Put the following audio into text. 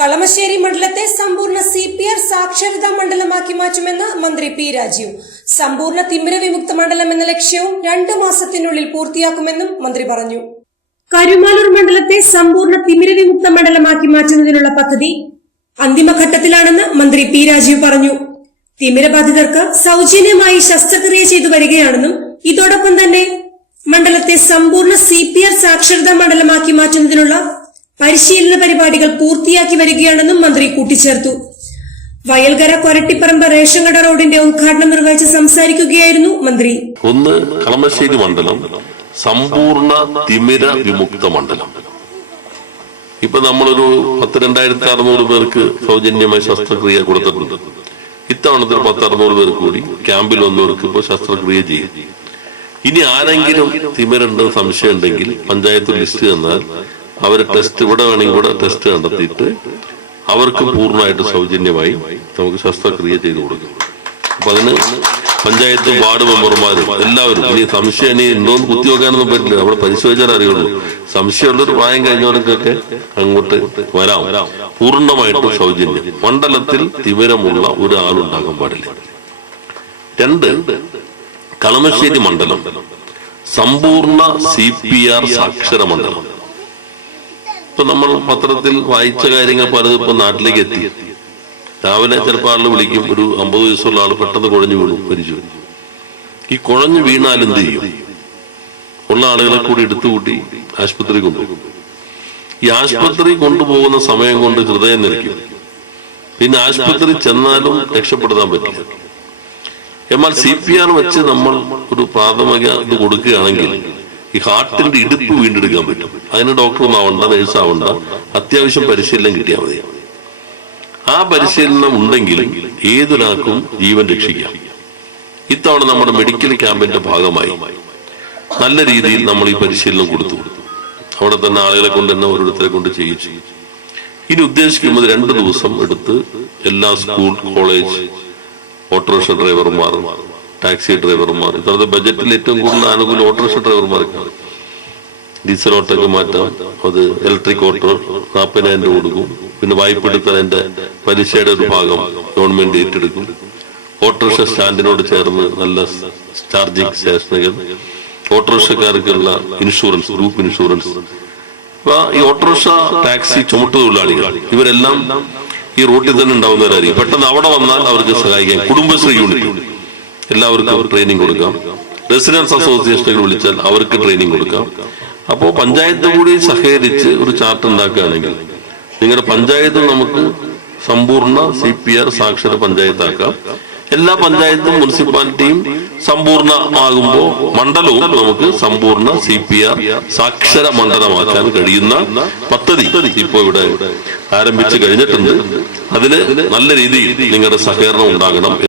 കളമശ്ശേരി മണ്ഡലത്തെ സമ്പൂർണ്ണ CPR സാക്ഷരതാ മണ്ഡലമാക്കി മാറ്റുമെന്ന് മന്ത്രി പി രാജീവ്. സമ്പൂർണ്ണ തിമിര വിമുക്ത മണ്ഡലം എന്ന ലക്ഷ്യവും 2 മാസത്തിനുള്ളിൽ പൂർത്തിയാക്കുമെന്നും മന്ത്രി പറഞ്ഞു. കരുമാലൂർ മണ്ഡലത്തെ സമ്പൂർണ്ണ തിമിര വിമുക്ത മണ്ഡലമാക്കി മാറ്റുന്നതിനുള്ള പദ്ധതി അന്തിമഘട്ടത്തിലാണെന്ന് മന്ത്രി പി രാജീവ് പറഞ്ഞു. തിമിരബാധിതർക്ക് സൗജന്യമായി ശസ്ത്രക്രിയ ചെയ്തു വരികയാണെന്നും ഇതോടൊപ്പം തന്നെ മണ്ഡലത്തെ സമ്പൂർണ്ണ CPR സാക്ഷരതാ മണ്ഡലമാക്കി മാറ്റുന്നതിനുള്ള പരിശീലന പരിപാടികൾ പൂർത്തിയാക്കി വരികയാണെന്നും മന്ത്രി കൂട്ടിച്ചേർത്തു. വയൽകര കൊരട്ടിപ്പറമ്പ് റേഷൻ കട റോഡിന്റെ ഉദ്ഘാടനം നിർവഹിച്ച് സംസാരിക്കുകയായിരുന്നു മന്ത്രി. ഒന്ന്, കളമശ്ശേരി മണ്ഡലം സമ്പൂർണ്ണ തിമിര വിമുക്ത മണ്ഡലം. ഇപ്പൊ നമ്മളൊരു 10,2600 പേർക്ക് സൗജന്യമായി ശസ്ത്രക്രിയ കൊടുത്തിട്ടുണ്ട്. ഇത്തവണത്തിൽ 10,600 പേർക്ക് കൂടി ക്യാമ്പിൽ വന്നവർക്ക് ഇപ്പോൾ ശസ്ത്രക്രിയ ചെയ്യും. ഇനി ആരെങ്കിലും തിമിരുണ്ടെന്ന് സംശയം ഉണ്ടെങ്കിൽ പഞ്ചായത്ത് ലിസ്റ്റ് തന്നാൽ അവർ ടെസ്റ്റ് ഇവിടെ വേണമെങ്കിൽ ഇവിടെ ടെസ്റ്റ് കണ്ടെത്തിയിട്ട് അവർക്ക് പൂർണ്ണമായിട്ട് സൗജന്യമായി നമുക്ക് ശസ്ത്രക്രിയ ചെയ്തു കൊടുക്കും. അപ്പൊ അതിന് പഞ്ചായത്ത് വാർഡ് മെമ്പർമാരും എല്ലാവരും ഇനി സംശയം ഇനി ഉണ്ടോന്ന് കുത്തിവെക്കാനൊന്നും പറ്റില്ല, അവിടെ പരിശോധിച്ചാൽ അറിയുള്ളൂ. സംശയമുള്ളൊരു പ്രായം കഴിഞ്ഞവർക്കൊക്കെ അങ്ങോട്ട് വരാം. പൂർണ്ണമായിട്ട് സൗജന്യം. മണ്ഡലത്തിൽ തിമിരമുള്ള ഒരാളുണ്ടാകാൻ പാടില്ല. 2, കളമശ്ശേരി മണ്ഡലം സമ്പൂർണ്ണ CPR സാക്ഷര മണ്ഡലം. ഇപ്പൊ നമ്മൾ പത്രത്തിൽ വായിച്ച കാര്യങ്ങൾ പലതും ഇപ്പൊ നാട്ടിലേക്ക് എത്തി. രാവിലെ ചിലപ്പോൾ ആള് വിളിക്കും, ഒരു 50 വയസ്സുള്ള ആള് പെട്ടെന്ന് കുഴഞ്ഞു വീണു മരിച്ചു. ഈ കുഴഞ്ഞു വീണാൽ എന്ത് ചെയ്യും? ഉള്ള ആളുകളെ കൂടി എടുത്തുകൂട്ടി ആശുപത്രി കൊണ്ടുപോകും. ഈ ആശുപത്രി കൊണ്ടുപോകുന്ന സമയം കൊണ്ട് ഹൃദയം നിൽക്കും. പിന്നെ ആശുപത്രി ചെന്നാലും രക്ഷപ്പെടുത്താൻ പറ്റില്ല. എന്നാൽ CPR വെച്ച് നമ്മൾ ഒരു പ്രാഥമിക ഇത് കൊടുക്കുകയാണെങ്കിൽ ഈ ഹാർട്ടിന്റെ ഇടുപ്പ് വീണ്ടെടുക്കാൻ പറ്റും. അതിന് ഡോക്ടറൊന്നും ആവണ്ട, നേഴ്സാവണ്ട, അത്യാവശ്യം പരിശീലനം കിട്ടിയാൽ മതി. ആ പരിശീലനം ഉണ്ടെങ്കിൽ ഏതൊരാൾക്കും ജീവൻ രക്ഷിക്കാം. ഇത്തവണ നമ്മുടെ മെഡിക്കൽ ക്യാമ്പിന്റെ ഭാഗമായി നല്ല രീതിയിൽ നമ്മൾ ഈ പരിശീലനം കൊടുത്തു. അവിടെ തന്നെ ആളുകളെ കൊണ്ട് തന്നെ ഓരോരുത്തരെ കൊണ്ട് ചെയ്യിച്ചു. ഇനി ഉദ്ദേശിക്കുന്നത് 2 ദിവസം എടുത്ത് എല്ലാ സ്കൂൾ, കോളേജ്, ഓട്ടോറിക്ഷ ഡ്രൈവർമാർ, ടാക്സി ഡ്രൈവർമാർ, ഇത്തരത്തെ ബജറ്റിൽ ഏറ്റവും കൂടുതൽ ആനുകൂല്യം ഓട്ടോറിക്ഷ ഡ്രൈവർമാർക്കാണ്. ഡീസൽ ഓട്ടോക്ക് മാറ്റാം, അത് ഇലക്ട്രിക് ഓട്ടോ 40,000 രൂപ കൊടുക്കും. പിന്നെ വായ്പ എടുത്താൽ അതിന്റെ പലിശയുടെ ഒരു ഭാഗം ഗവൺമെന്റ് ഏറ്റെടുക്കും. ഓട്ടോറിക്ഷ സ്റ്റാൻഡിനോട് ചേർന്ന് നല്ല ചാർജിംഗ് സ്റ്റേഷനുകൾ, ഓട്ടോറിക്ഷക്കാർക്കുള്ള ഇൻഷുറൻസ്, ഗ്രൂപ്പ് ഇൻഷുറൻസ്. അപ്പൊ ഈ ഓട്ടോറിക്ഷ, ടാക്സി, ചുമട്ടുതൊഴിലാളികൾ ഇവരെല്ലാം ഈ റൂട്ടിൽ തന്നെ ഉണ്ടാവുന്നവരായിരിക്കും. പെട്ടെന്ന് അവിടെ വന്നാൽ അവർക്ക് സഹായിക്കാം. കുടുംബശ്രീ യൂണിറ്റ് എല്ലാവർക്കും ട്രെയിനിങ് കൊടുക്കാം. റെസിഡൻസ് അസോസിയേഷനുകൾ വിളിച്ചാൽ അവർക്ക് ട്രെയിനിങ് കൊടുക്കാം. അപ്പോൾ പഞ്ചായത്ത് കൂടി സഹകരിച്ച് ഒരു ചാർട്ട് ഉണ്ടാക്കുകയാണെങ്കിൽ നിങ്ങളുടെ പഞ്ചായത്ത് നമുക്ക് സമ്പൂർണ്ണ CPR സാക്ഷര പഞ്ചായത്താക്കാം. എല്ലാ പഞ്ചായത്തും മുനിസിപ്പാലിറ്റിയും സമ്പൂർണ്ണമാകുമ്പോൾ മണ്ഡലവും നമുക്ക് സമ്പൂർണ്ണ CPR സാക്ഷര മണ്ഡലമാക്കാൻ കഴിയുന്ന പദ്ധതി ഇപ്പോൾ ഇവിടെ ആരംഭിച്ചു കഴിഞ്ഞിട്ടുണ്ട്. അതില് നല്ല രീതിയിൽ നിങ്ങളുടെ സഹകരണം ഉണ്ടാകണം.